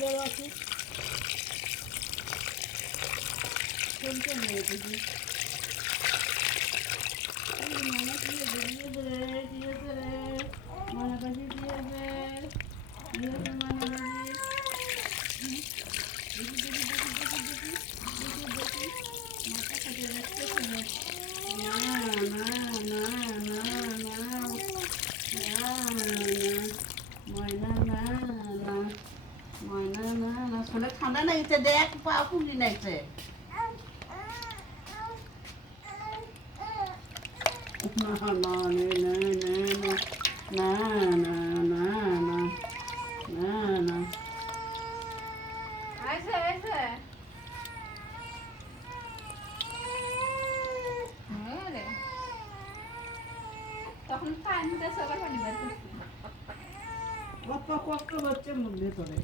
বড় আছে কোনটা নিয়ে দেখি মনে কি বেরিয়ে কি হয়েছে রে মনে মনে ময়না না না শোনে ঠান্ডা দেখ পা ফুলি লাগছে না না নে নে নে নে না না না তখন পানিতে সবার পানি বের করছি 아빠 꽉 잡았지 뭔데 저래